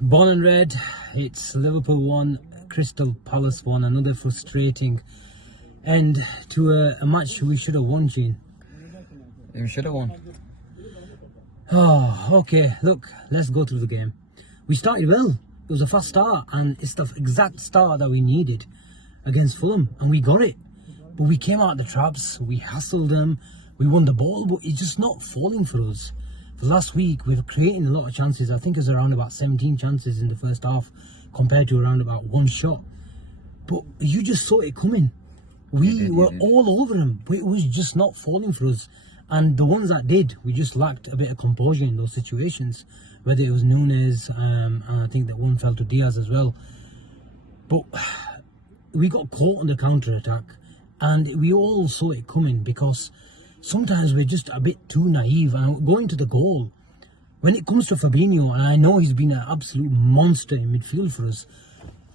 Born and red, it's Liverpool 1, Crystal Palace 1. Another frustrating end to a match we should have won, Gene. Yeah, we should have won. Oh, okay, look, let's go through the game. We started well. It was a fast start, and it's the exact start that we needed against Fulham, and we got it. But we came out of the traps, we hassled them, we won the ball, but it's just not falling for us. For last week, we were creating a lot of chances. I think it was around about 17 chances in the first half compared to around about one shot. But you just saw it coming. We were all over them, but it was just not falling for us. And the ones that did, we just lacked a bit of composure in those situations. Whether it was Nunez, and I think that one fell to Diaz as well. But we got caught on the counter-attack, and we all saw it coming because sometimes we're just a bit too naive. And going to the goal, when it comes to Fabinho, and I know he's been an absolute monster in midfield for us,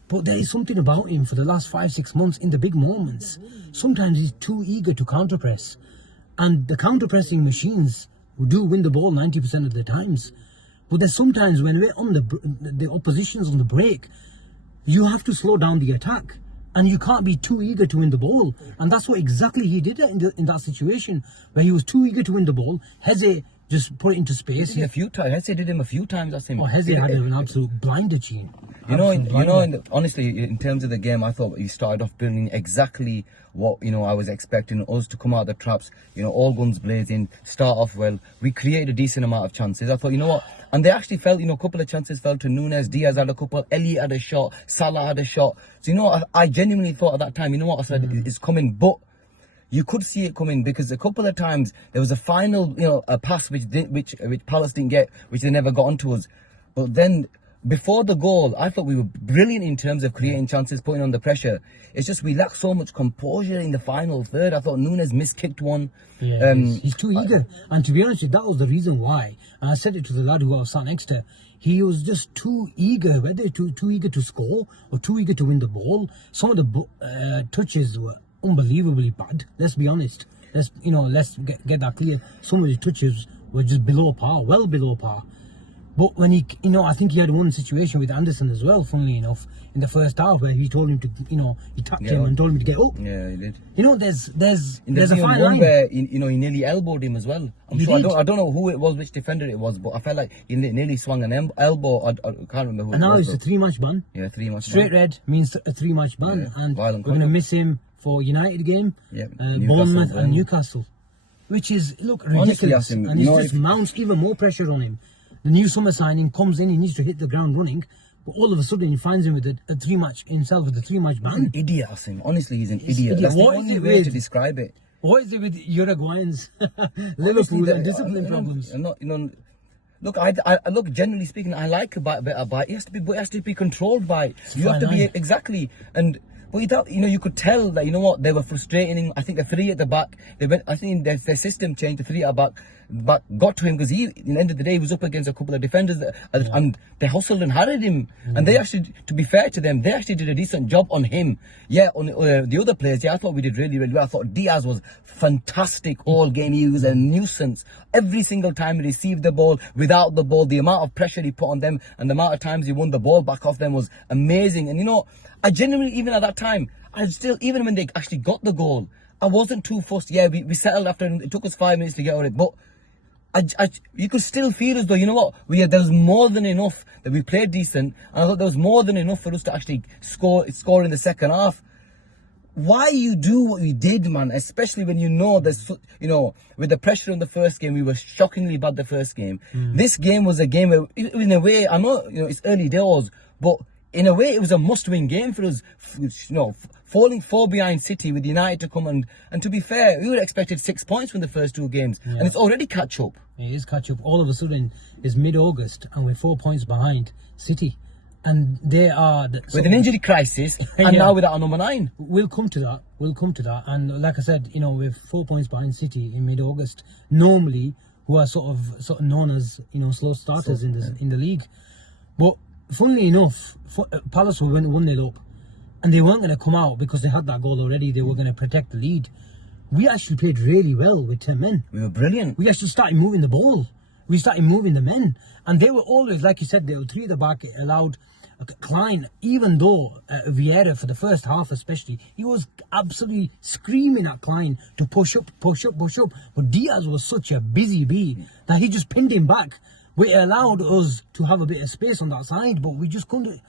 but there is something about him for the last 5-6 months in the big moments. Sometimes he's too eager to counter-press. And the counter-pressing machines do win the ball 90% of the times. But there's sometimes when we're on the opposition's on the break, you have to slow down the attack. And you can't be too eager to win the ball. And that's what exactly he did in that situation, where he was too eager to win the ball. Heze just put it into space. A few times. Heze did him a few times. That's him. Oh, Heze had an absolute blinder, Gene. Honestly, in terms of the game, I thought he started off building exactly what I was expecting us to come out of the traps. All guns blazing, start off well. We created a decent amount of chances. I thought, what? And they actually fell. A couple of chances fell to Nunez. Diaz had a couple. Elliot had a shot. Salah had a shot. So I genuinely thought at that time, I said it's coming, but you could see it coming because a couple of times there was a final, a pass which Palace didn't get, which they never got onto us. But then before the goal, I thought we were brilliant in terms of creating chances, putting on the pressure. It's just we lacked so much composure in the final third. I thought Nunez miskicked one. Yeah, he's too eager. And to be honest, that was the reason why. And I said it to the lad who I was sat next to. He was just too eager, whether too eager to score or too eager to win the ball. Some of the touches were unbelievably bad. Let's be honest. Let's get that clear. Some of the touches were just below par, well below par. But when he, I think he had one situation with Anderson as well, funnily enough, in the first half where he told him to, he tapped him and told him to get up. Yeah, he did. There's a fine line where he nearly elbowed him as well. I don't know who it was, which defender it was, but I felt like he nearly swung an elbow. I can't remember who. And now it's a 3-match ban. Yeah, 3-match. Straight red means a 3-match ban, and we're going to miss him for United game, Bournemouth and Newcastle, which is ridiculous. Honestly, and it just mounts even more pressure on him. The new summer signing comes in, he needs to hit the ground running, but all of a sudden he finds him with a 3-match himself with a 3-match ban. He's an idiot, Asim. Honestly, he's an idiot. That's the only way to describe it. What is it with Uruguayans, Liverpool, and discipline problems? Look, look. Generally speaking, I like a bit of bite. It has to be controlled by. You have to be exactly and. But you could tell that, they were frustrating. I think the 3 at the back, I think their system changed. The 3 at the back got to him because at the end of the day, he was up against a couple of defenders and they hustled and harried him. And they actually, to be fair to them, they actually did a decent job on him. Yeah, on the other players, I thought we did really, really well. I thought Diaz was fantastic all game. He was a nuisance. Every single time he received the ball, without the ball, the amount of pressure he put on them and the amount of times he won the ball back off them was amazing. And I genuinely, even at that time, even when they actually got the goal, I wasn't too fussed. Yeah, we settled after, it took us 5 minutes to get on it, but you could still feel as though, there was more than enough that we played decent, and I thought there was more than enough for us to actually score in the second half. Why you do what you did, man, especially when there's, with the pressure on the first game, we were shockingly bad the first game. This game was a game where, in a way, I know, it's early doors, but in a way, it was a must-win game for us. Falling 4 behind City with United to come and to be fair, we would have expected 6 points from the first 2 games, and it's already catch up. It is catch up. All of a sudden, it's mid-August, and we're 4 points behind City, and they are with an injury crisis, and now without a number 9. We'll come to that. And like I said, we're 4 points behind City in mid-August. Normally, who are sort of known as slow starters in the league. But funnily enough, Palace went 1-0 up, and they weren't going to come out because they had that goal already. They were going to protect the lead. We actually played really well with 10 men. We were brilliant. We actually started moving the ball. We started moving the men, and they were always, like you said, they were 3 at the back. It allowed Klein, even though Vieira for the first half especially, he was absolutely screaming at Klein to push up. But Diaz was such a busy bee that he just pinned him back. It allowed us to have a bit of space on that side, but we just couldn't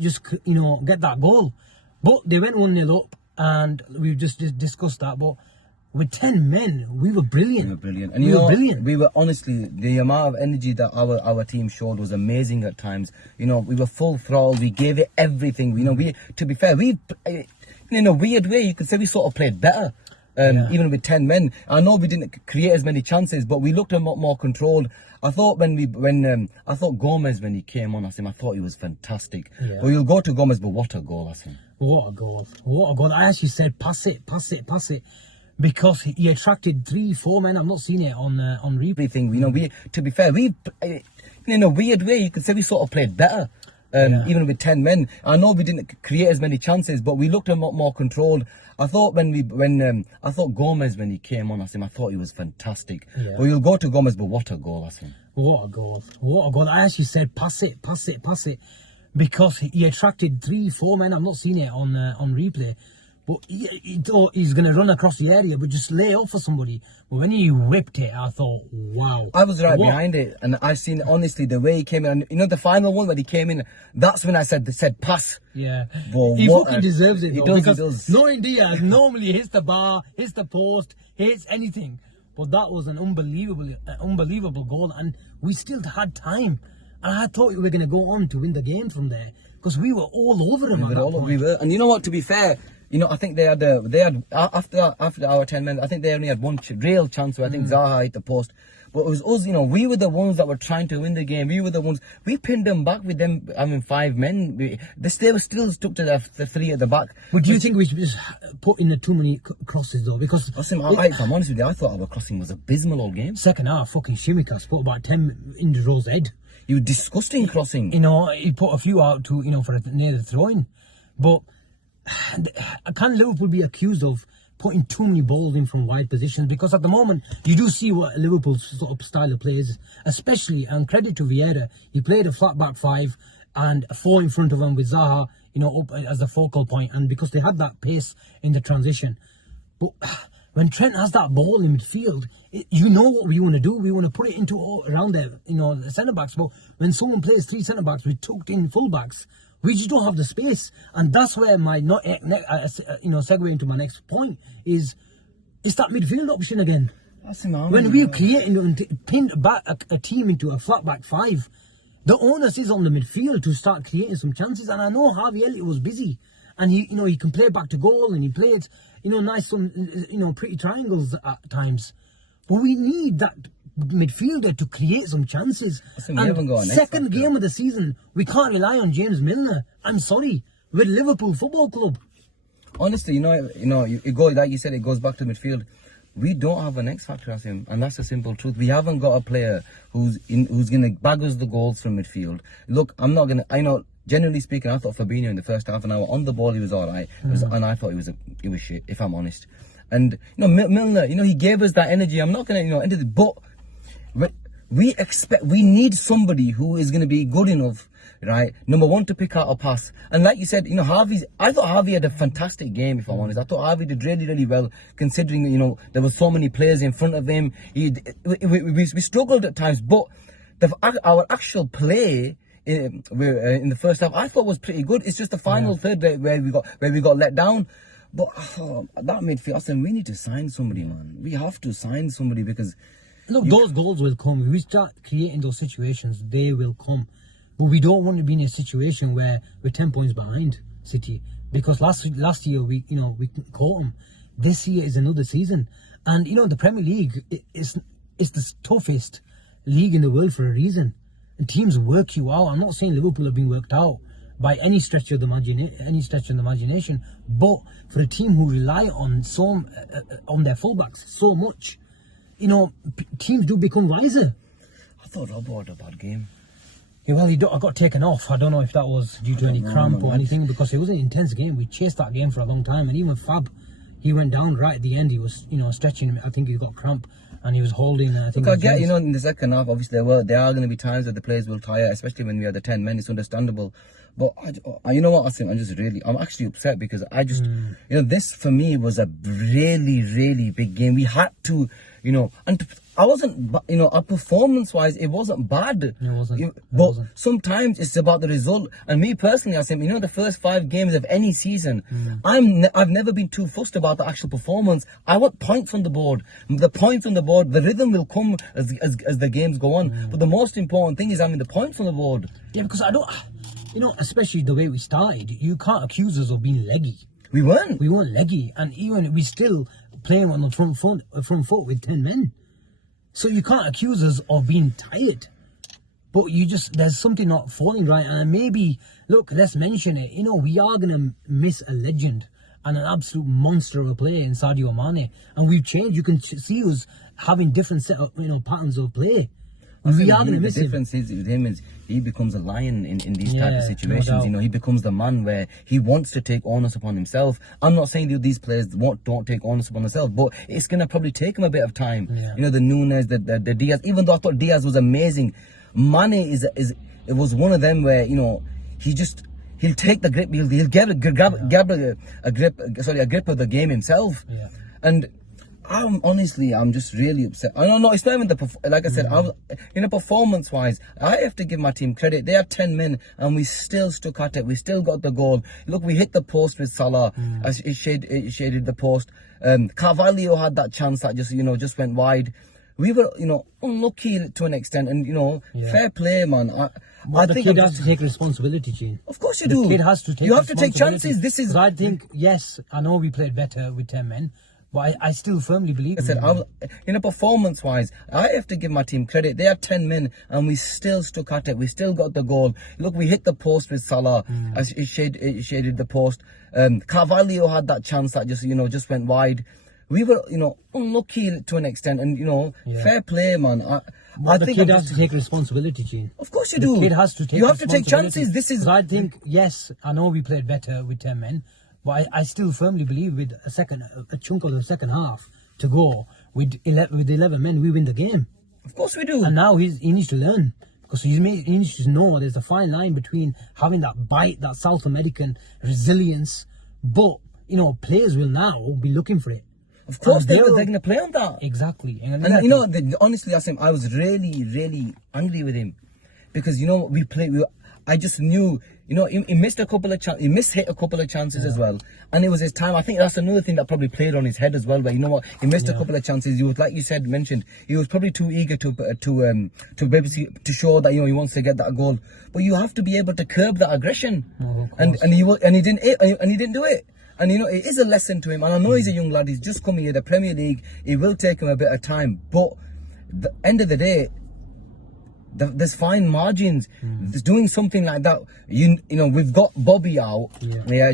just get that goal. But they went 1-0 up, and we've just discussed that. But with 10 men, we were brilliant. We were brilliant. And we were brilliant. We were, honestly, the amount of energy that our team showed was amazing at times. We were full throttle. We gave it everything. To be fair, in a weird way, you could say we sort of played better. Even with 10 men. I know we didn't create as many chances, but we looked a lot more controlled. I thought I thought Gomez, when he came on, I thought he was fantastic. Yeah. Well, you'll go to Gomez, but what a goal, Asim. What a goal. I actually said pass it. Because he attracted 3-4 men. I've not seen it on replay. To be fair, in a weird way, you could say we sort of played better. Even with 10 men. I know we didn't create as many chances, but we looked a lot more controlled. I thought I thought Gomez, when he came on, I thought he was fantastic. Yeah. Well, you'll go to Gomez, but what a goal, Asim. What a goal. I actually said pass it. Because he attracted 3-4 men. I've not seen it on replay. But he thought he's going to run across the area, but just lay off for somebody. But when he whipped it, I thought, wow. I was right behind it, and I seen, honestly, the way he came in. And the final one when he came in, that's when I said pass. Yeah. But he fucking deserves it, though. He does. Knowing Diaz normally hits the bar, hits the post, hits anything. But that was an unbelievable goal, and we still had time. And I thought we were going to go on to win the game from there, because we were all over him at that point. We were. And you know what, to be fair, I think they had after our 10 men, I think they only had one real chance where I think Zaha hit the post. But it was us, we were the ones that were trying to win the game. We were the ones, we pinned them back with them, 5 men. They were still stuck to the 3 at the back. But do you think we should just put in too many crosses, though? Because if I'm honest with you, I thought our crossing was abysmal all game. Second half, fucking Shimikas put about 10 in the Rose head. You were disgusting crossing. He put a few out to, for near the throw-in. But can Liverpool be accused of putting too many balls in from wide positions? Because at the moment, you do see what Liverpool's sort of style of play is, especially, and credit to Vieira, he played a flat back 5 and 4 in front of him with Zaha, up as the focal point, and because they had that pace in the transition. But when Trent has that ball in midfield, you know what we want to do. We want to put it around the centre-backs. But when someone plays 3 centre-backs with tucked-in full-backs, we just don't have the space. And that's where my segue into my next point is, it's that midfield option again. When we're creating and pinned back a team into a flat back 5, the onus is on the midfield to start creating some chances. And I know Harvey Elliott was busy, and he can play back to goal, and he played nice pretty triangles at times. But we need that midfielder to create some chances. Second game of the season, we can't rely on James Milner. I'm sorry, we're Liverpool Football Club. Honestly, it goes, like you said, it goes back to midfield. We don't have an X factor as him, and that's the simple truth. We haven't got a player who's going to bag us the goals from midfield. Look, I know. Generally speaking, I thought Fabinho in the first half an hour on the ball, he was all right, and I thought he was shit, if I'm honest. And Milner, he gave us that energy. I'm not going to enter the, but we need somebody who is going to be good enough, right? Number one, to pick out a pass. And like you said, I thought Harvey had a fantastic game, if I'm honest. I thought Harvey did really, really well, considering, there were so many players in front of him. We struggled at times, but our actual play in the first half, I thought was pretty good. It's just the final third where we got let down. But that midfield, I said, we need to sign somebody, man. We have to sign somebody, because look, those goals will come. If we start creating those situations, they will come. But we don't want to be in a situation where we're 10 points behind City, because last year we caught them. This year is another season, and the Premier League is the toughest league in the world for a reason. And teams work you out. I'm not saying Liverpool have been worked out by any stretch of the imagination, but for a team who rely on their fullbacks so much, teams do become wiser. I thought Robbo had a bad game. Yeah, well, I got taken off. I don't know if that was due to any cramp or anything, because it was an intense game. We chased that game for a long time, and even Fab, he went down right at the end. He was, stretching. I think he got cramp, and he was holding. I think. Look, I get, in the second half, obviously there are going to be times that the players will tire, especially when we are the 10 men. It's understandable. But you know what, I'm actually upset, because I just, this for me was a really, really big game. We had to, and I wasn't, our performance-wise, it wasn't bad. It wasn't. But sometimes it's about the result. And me personally, I say, the first 5 games of any season, I've never been too fussed about the actual performance. I want points on the board. The points on the board, the rhythm will come as the games go on. But the most important thing is having the points on the board. Yeah, because I don't, especially the way we started, you can't accuse us of being leggy. We weren't. We weren't leggy, and even we still playing on the front foot with 10 men. So you can't accuse us of being tired. But there's something not falling right. And maybe, look, let's mention it. We are going to miss a legend and an absolute monster of a player in Sadio Mane. And we've changed. You can see us having different set of, patterns of play. We are going to miss him. The difference is with him is he becomes a lion in these type of situations. No he becomes the man where he wants to take onus upon himself. I'm not saying that these players don't take onus upon themselves, but it's going to probably take him a bit of time. Yeah. The Nunez, the Diaz. Even though I thought Diaz was amazing, Mane it was one of them where he'll take the grip. He'll grab a grip of the game himself. Yeah. And I'm just really upset. I don't know, it's not even like I said, performance-wise, I have to give my team credit. They are 10 men, and we still stuck at it. We still got the goal. Look, we hit the post with Salah. It shaded the post. Carvalho had that chance that just went wide. We were, unlucky to an extent, and fair play, man. I think the kid has to take responsibility, Gene. Of course you do. The kid has to take. You have to take chances. I think, yes, I know we played better with 10 men. But I still firmly believe. Performance-wise, I have to give my team credit. They are 10 men, and we still stuck at it. We still got the goal. Look, we hit the post with Salah. It shaded the post. Carvalho had that chance that just went wide. We were, unlucky to an extent, and fair play, man. I think the kid has to take responsibility, Gene. Of course you do. The kid has to take. You have to take chances. I think, yes, I know we played better with 10 men. But I still firmly believe with a chunk of the second half to go, with 11 men, we win the game. Of course we do. And now he needs to learn, because he needs to know there's a fine line between having that bite, that South American resilience, but players will now be looking for it. Of course they're going to play on that. Exactly. And honestly, I was really, really angry with him, because I just knew, he missed a couple of chances. He hit a couple of chances as well, and it was his time. I think that's another thing that probably played on his head as well. Where he missed a couple of chances. He was, like you mentioned, he was probably too eager to show that he wants to get that goal. But you have to be able to curb that aggression, and he didn't do it. And it is a lesson to him. And I know he's a young lad. He's just coming here, the Premier League. It will take him a bit of time, but at the end of the day, there's fine margins. Doing something like that, we've got Bobby out,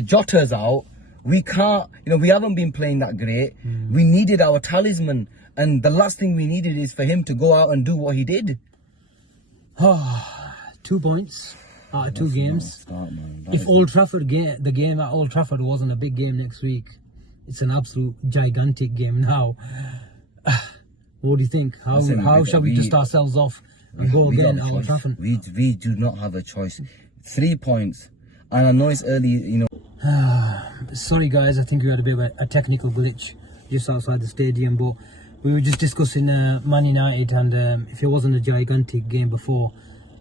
Jota's out. We can't, we haven't been playing that great. We needed our talisman, and the last thing we needed is for him to go out and do what he did. 2 points out of 2 games. If the game at Old Trafford wasn't a big game next week, it's an absolute gigantic game now. What do you think? How shall we dust ourselves off and go again at Old Trafford? We do not have a choice. 3 points, and I know it's early, Sorry guys, I think we had a bit of a technical glitch just outside the stadium, but we were just discussing Man United, and if it wasn't a gigantic game before,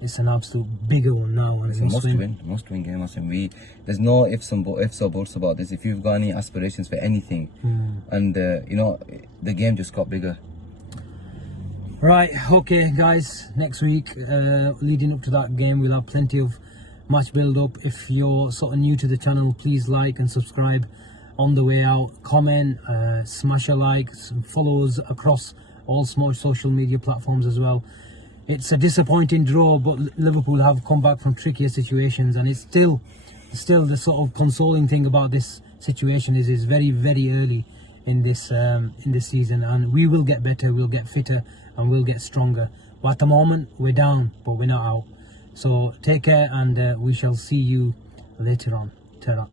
it's an absolute bigger one now. It's a must-win game. I think there's no ifs or buts about this. If you've got any aspirations for anything, and the game just got bigger. Right, okay guys, next week, leading up to that game, we'll have plenty of match build-up. If you're sort of new to the channel, please like and subscribe on the way out. Comment, smash a like, follow us across all small social media platforms as well. It's a disappointing draw, but Liverpool have come back from trickier situations, and it's still the sort of consoling thing about this situation is very, very early. in this season, and we will get better, we'll get fitter, and we'll get stronger. But at the moment, we're down, but we're not out. So take care, and we shall see you later on. Ta-ra.